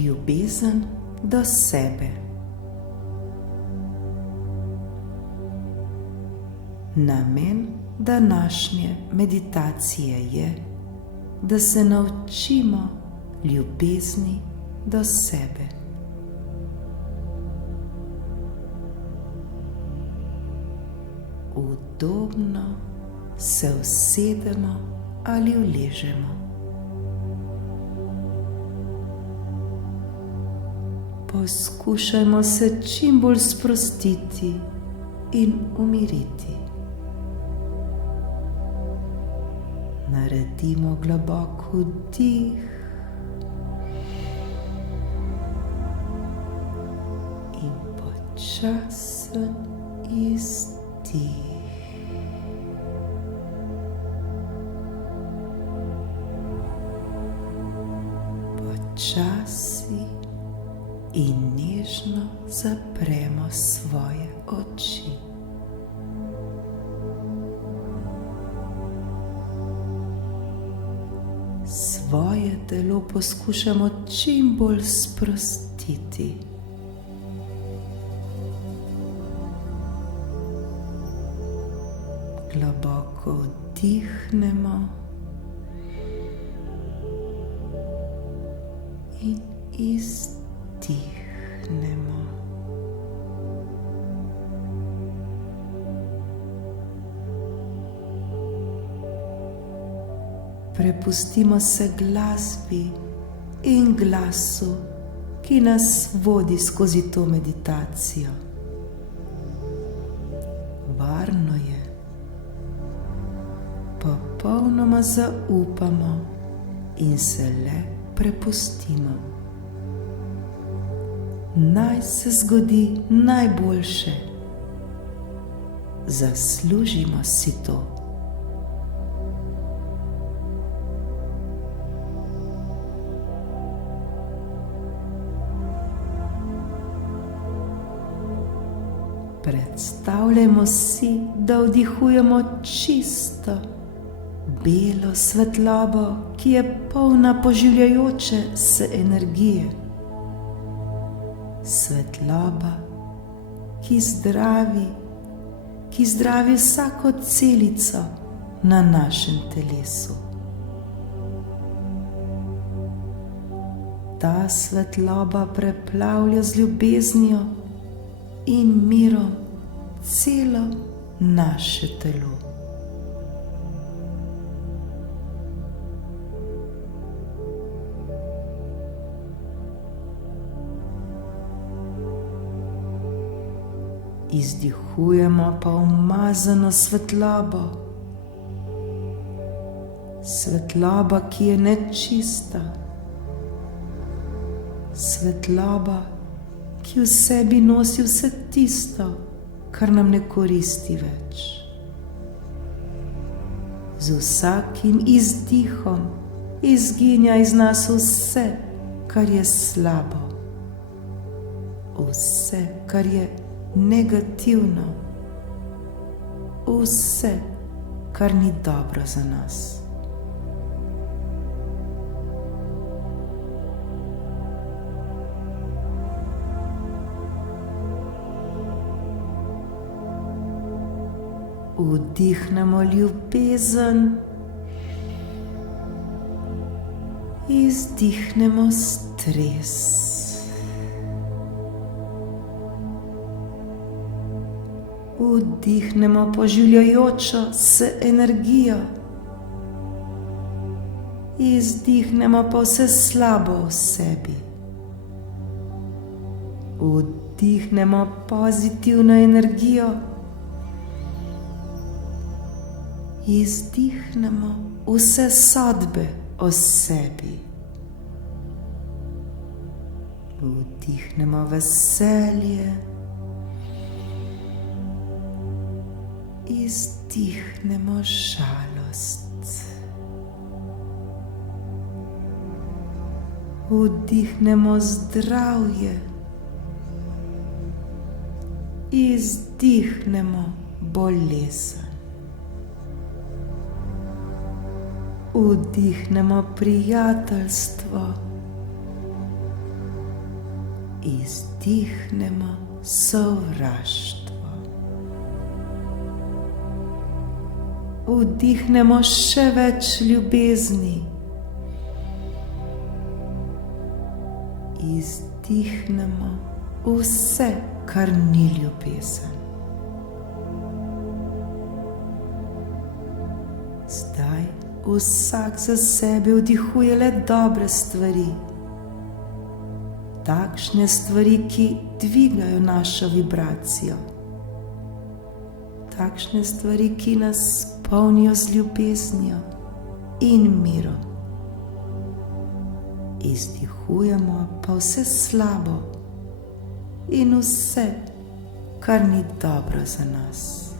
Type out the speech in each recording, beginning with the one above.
ljubezen do sebe. Namen današnje meditacije je, da se naučimo ljubezni do sebe. Udobno se usedemo ali uležemo. Poskušajmo se čim bolj sprostiti in umiriti. Naredimo globok vdih in počasen izdih. Počasi in nežno zapremo svoje oči. Svoje telo poskušamo čim bolj sprostiti. Globoko vdihnemo in izdihnemo. Prepustimo se glasbi in glasu, ki nas vodi skozi to meditacijo. Varno je. Popolnoma zaupamo in se le prepustimo. Naj se zgodi najboljše. Zaslužimo si to. Predstavljajmo si, da vdihujemo čisto, belo svetlobo, ki je polna poživljajoče se energije. Svetloba, ki zdravi vsako celico na našem telesu. Ta svetloba preplavlja z ljubeznijo in mirom celo naše telo. Izdihujemo pa umazano svetlobo. Svetloba, ki je nečista. Svetloba, ki v sebi nosi vse tisto, kar nam ne koristi več. Z vsakim izdihom izginja iz nas vse, kar je slabo, vse, kar je negativno, vse, kar ni dobro za nas. Vdihnemo ljubezen, izdihnemo stres. Vdihnemo poživljajočo se energijo, izdihnemo pa vse slabo v sebi. Vdihnemo pozitivno energijo, izdihnemo vse sodbe o sebi. Vdihnemo veselje, izdihnemo žalost. Vdihnemo zdravje, izdihnemo bolezen. Vdihnemo prijateljstvo, izdihnemo sovraštvo. Vdihnemo še več ljubezni. Izdihnemo vse, kar ni ljubezen. Zdaj vsak za sebe vdihuje le dobre stvari. Takšne stvari, ki dvigajo našo vibracijo. Takšne stvari, ki nas polnijo z ljubeznijo in mirom. Izdihujemo pa vse slabo in vse, kar ni dobro za nas.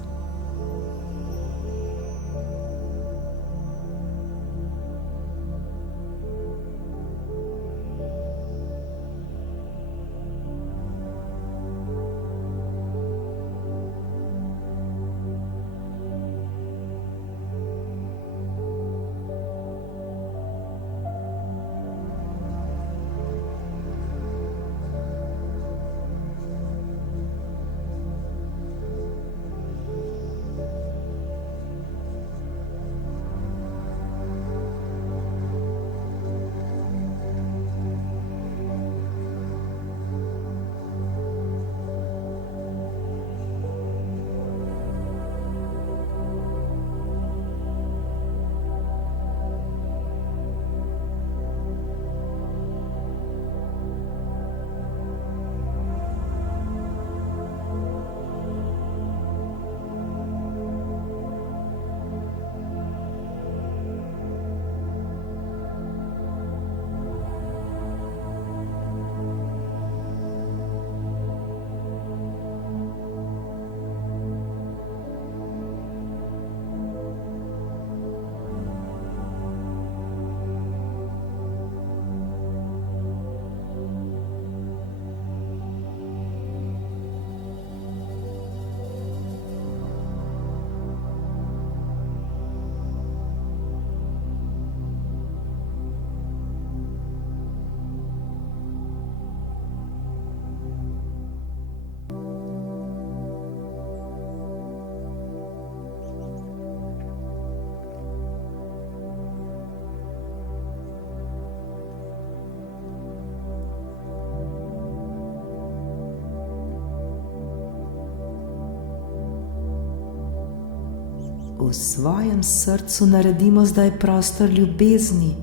V svojem srcu naredimo zdaj prostor ljubezni,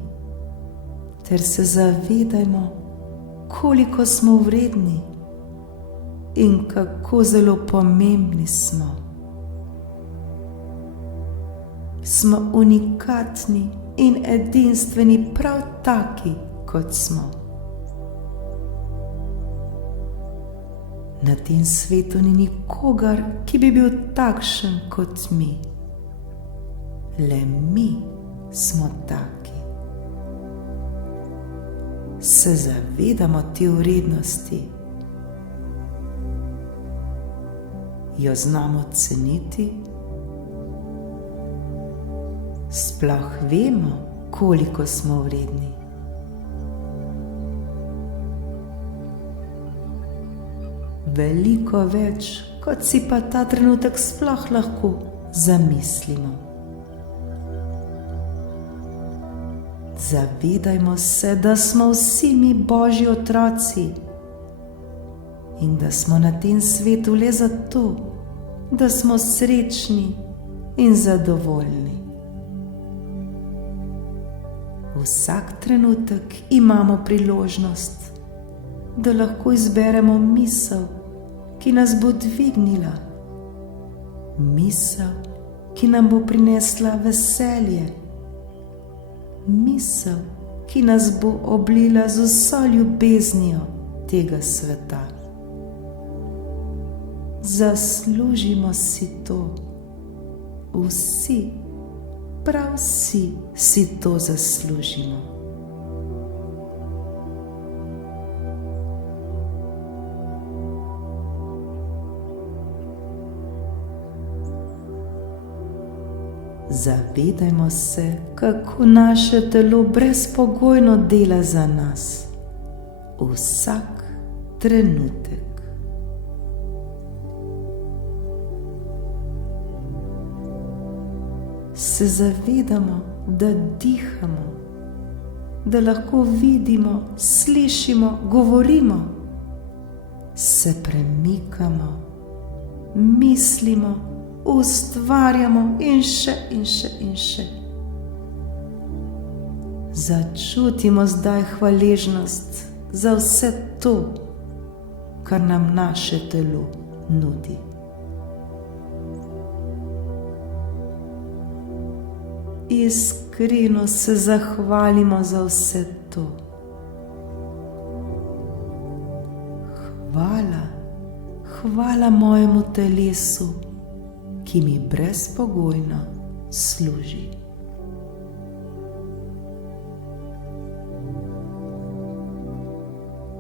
ter se zavedajmo, koliko smo vredni in kako zelo pomembni smo. Smo unikatni in edinstveni prav taki, kot smo. Na tem svetu ni nikogar, ki bi bil takšen kot mi. Le mi smo taki. Se zavedamo te vrednosti? Jo znamo ceniti? Sploh vemo, koliko smo vredni? Veliko več, kot si pa ta trenutek sploh lahko zamislimo. Zavedajmo se, da smo vsi mi Božji otroci in da smo na tem svetu le zato, da smo srečni in zadovoljni. Vsak trenutek imamo priložnost, da lahko izberemo misel, ki nas bo dvignila, misel, ki nam bo prinesla veselje, misel, ki nas bo oblila z vso ljubeznijo tega sveta. Zaslužimo si to. Vsi, prav vsi si to zaslužimo. Zavedajmo se, kako naše telo brezpogojno dela za nas. Vsak trenutek. Se zavedamo, da dihamo, da lahko vidimo, slišimo, govorimo, se premikamo, mislimo, ustvarjamo in še in še in še. Začutimo zdaj hvaležnost za vse to, kar nam naše telo nudi. Iskreno se zahvalimo za vse to. Hvala mojemu telesu, ki mi brezpogojno služi.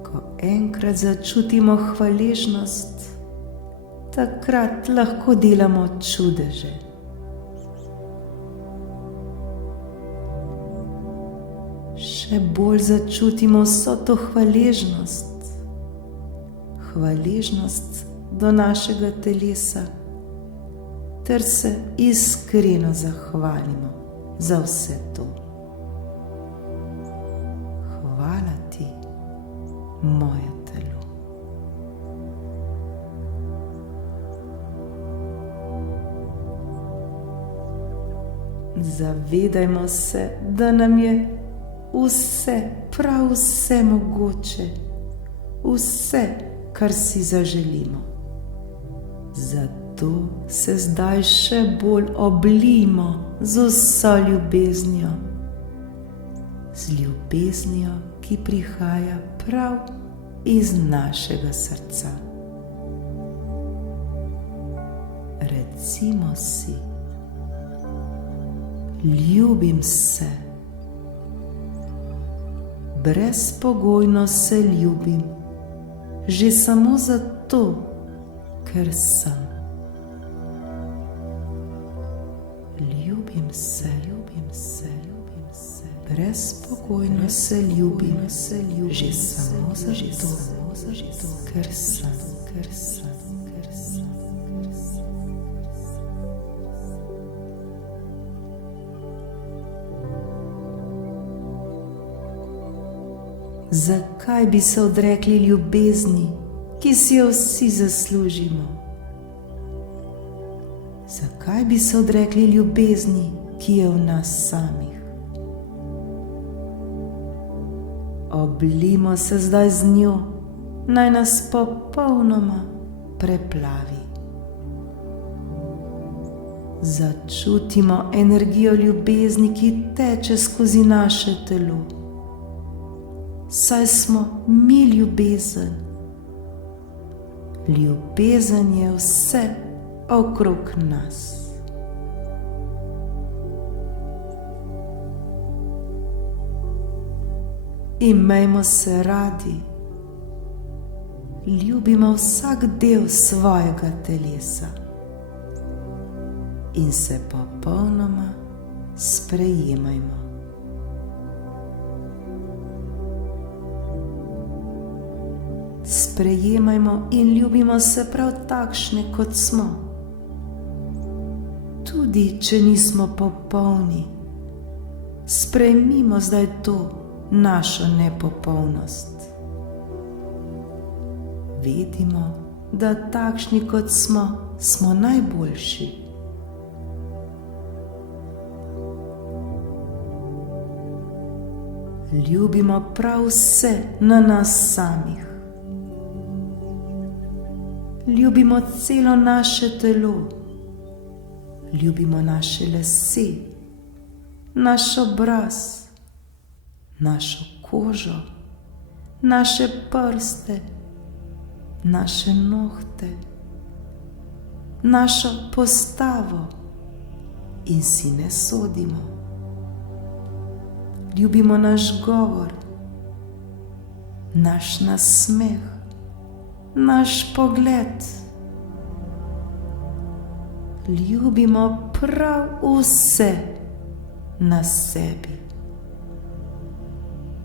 Ko enkrat začutimo hvaležnost, takrat lahko delamo čudeže. Še bolj začutimo vso to hvaležnost do našega telesa, ter se iskreno zahvalimo za vse to. Hvala ti, moje telo. Zavedajmo se, da nam je vse, prav vse mogoče, vse, kar si zaželimo. Zato se zdaj še bolj oblijmo z vso ljubeznijo, ki prihaja prav iz našega srca. Recimo si: ljubim se. Brezpogojno se ljubim, že samo zato, ker sem. Ljubim se. Brezpogojno se ljubim, že samo zato, ker sem. Zakaj bi se odrekli ljubezni, ki si jo vsi zaslužimo? Zakaj bi se odrekli ljubezni, ki je v nas samih? Oblijmo se zdaj z njo, naj nas popolnoma preplavi. Začutimo energijo ljubezni, ki teče skozi naše telo. Saj smo mi ljubezen. Ljubezen je vse okrog nas. Imejmo se radi. Ljubimo vsak del svojega telesa in se popolnoma sprejemajmo. Sprejemajmo in ljubimo se prav takšne, kot smo. Tudi, če nismo popolni, sprejmimo zdaj to našo nepopolnost. Vedimo, da takšni, kot smo, smo najboljši. Ljubimo prav vse na nas samih. Ljubimo celo naše telo, ljubimo naše lase, naš obraz, našo kožo, naše prste, naše nohte, našo postavo in si ne sodimo. Ljubimo naš govor, naš nasmeh, naš pogled. Ljubimo prav vse na sebi.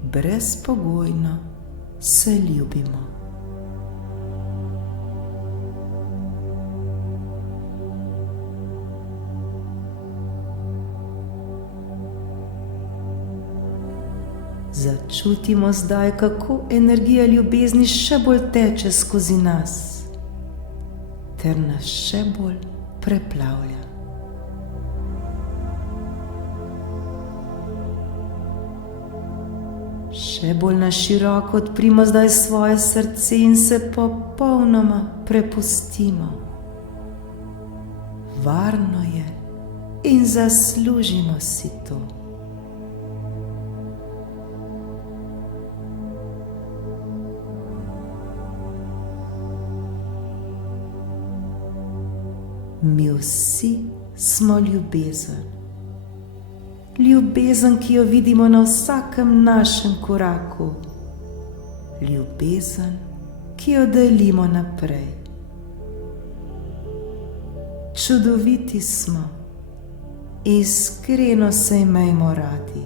Brezpogojno se ljubimo. Začutimo zdaj, kako energija ljubezni še bolj teče skozi nas, ter nas še bolj preplavlja. Še bolj na široko odprimo zdaj svoje srce in se popolnoma prepustimo. Varno je in zaslužimo si to. Mi vsi smo ljubezen. Ljubezen, ki jo vidimo na vsakem našem koraku. Ljubezen, ki jo delimo naprej. Čudoviti smo, iskreno se imejmo radi.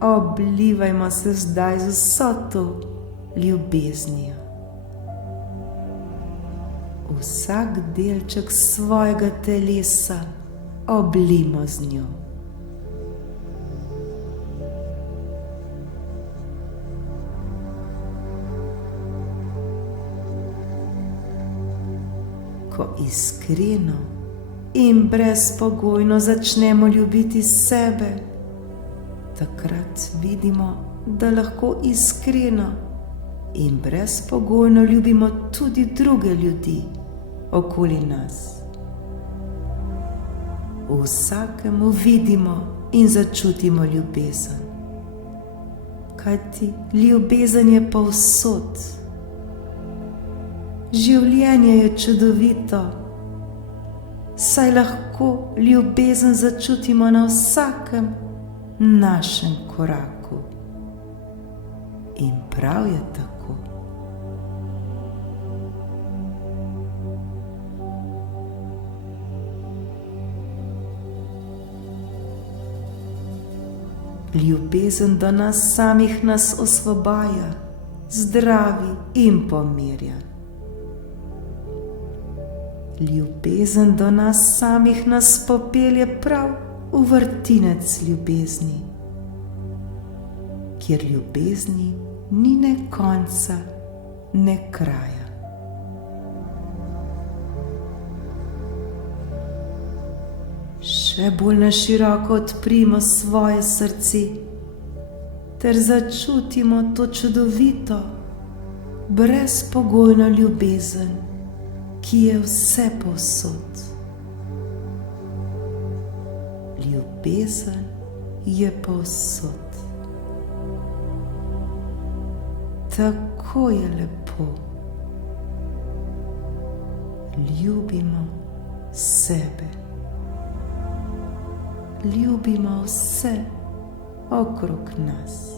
Oblivajmo se zdaj z vso to ljubeznijo. Vsak delček svojega telesa oblijmo z njo. Ko iskreno in brezpogojno začnemo ljubiti sebe, takrat vidimo, da lahko iskreno in brezpogojno ljubimo tudi druge ljudi okoli nas. Vsakemu vidimo in začutimo ljubezen, kajti ljubezen je povsod. Življenje je čudovito, saj lahko ljubezen začutimo na vsakem našem koraku. In prav je tako. Ljubezen do nas samih nas osvobaja, zdravi in pomirja. Ljubezen do nas samih nas popelje prav v vrtinec ljubezni, kjer ljubezni ni ne konca, ne kraja. Še bolj na široko odprimo svoje srce ter začutimo to čudovito, brezpogojno ljubezen, ki je vse povsod. Ljubezen je povsod. Tako je lepo. Ljubimo sebe. Ljubimo vse okrog nas.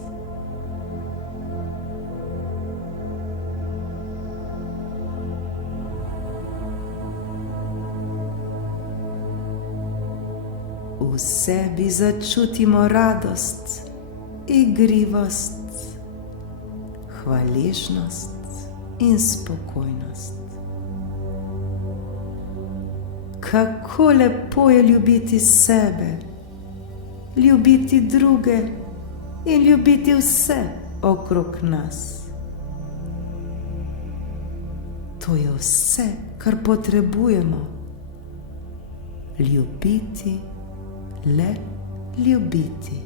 V sebi začutimo radost, igrivost, hvaležnost in spokojnost. Kako lepo je ljubiti sebe, ljubiti druge in ljubiti vse okrog nas. To je vse, kar potrebujemo. Ljubiti, le ljubiti.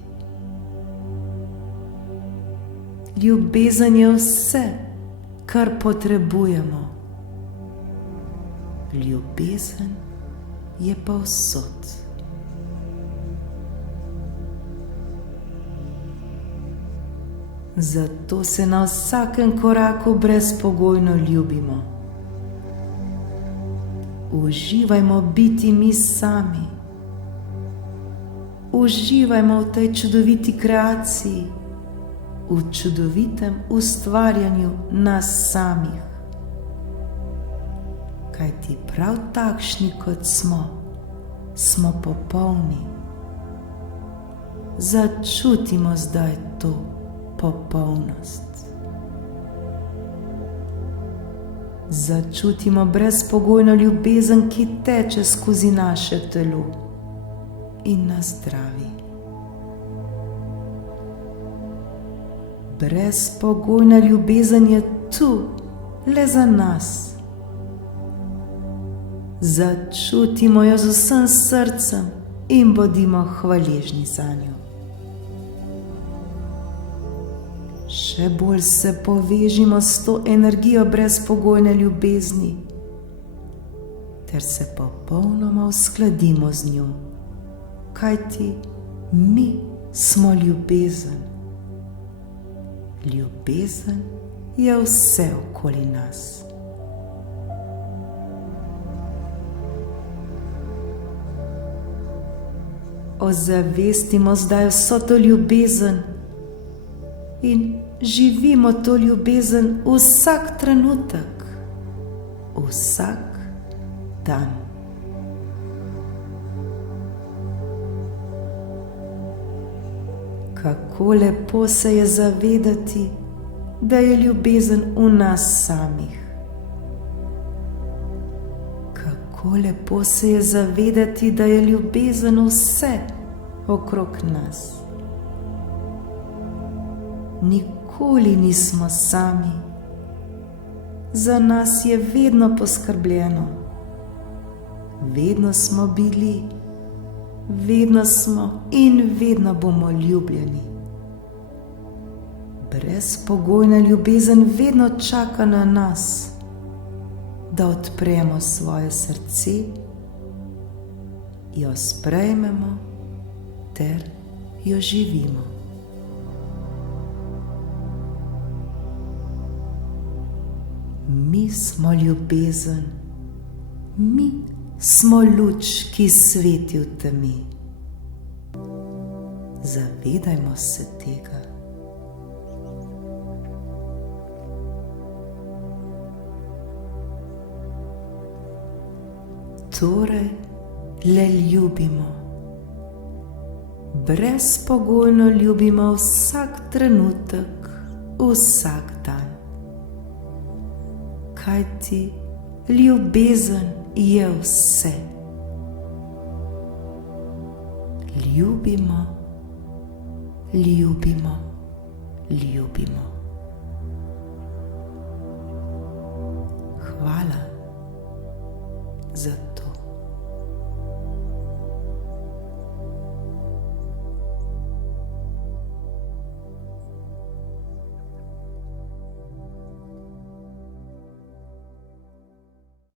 Ljubezen je vse, kar potrebujemo. Ljubezen je povsod. Zato se na vsakem koraku brezpogojno ljubimo. Uživajmo biti mi sami. Uživajmo v tej čudoviti kreaciji, v čudovitem ustvarjanju nas samih. Kajti prav takšni, kot smo, smo popolni. Začutimo zdaj to popolnost. Začutimo brezpogojno ljubezen, ki teče skozi naše telo in nas zdravi. Brezpogojna ljubezen je tu, le za nas. Začutimo jo z vsem srcem in bodimo hvaležni za njo. Še bolj se povežimo s to energijo brezpogojne ljubezni, ter se popolnoma uskladimo z njo, kajti mi smo ljubezen. Ljubezen je vse okoli nas. Ozavestimo zdaj vso to ljubezen in živimo to ljubezen vsak trenutek, vsak dan. Kako lepo se je zavedati, da je ljubezen v nas samih. Kako lepo se je zavedati, da je ljubezen vse okrog nas. Nikoli nismo sami. Za nas je vedno poskrbljeno. Vedno smo bili, vedno smo in vedno bomo ljubljeni. Brezpogojna ljubezen vedno čaka na nas, da odpremo svoje srce, jo sprejmemo ter jo živimo. Mi smo ljubezen, mi smo luč, ki sveti v temi. Zavedajmo se tega. Torej, le ljubimo. Brezpogojno ljubimo vsak trenutek, vsak dan. Kajti ljubezen je vse. Ljubimo, ljubimo, ljubimo.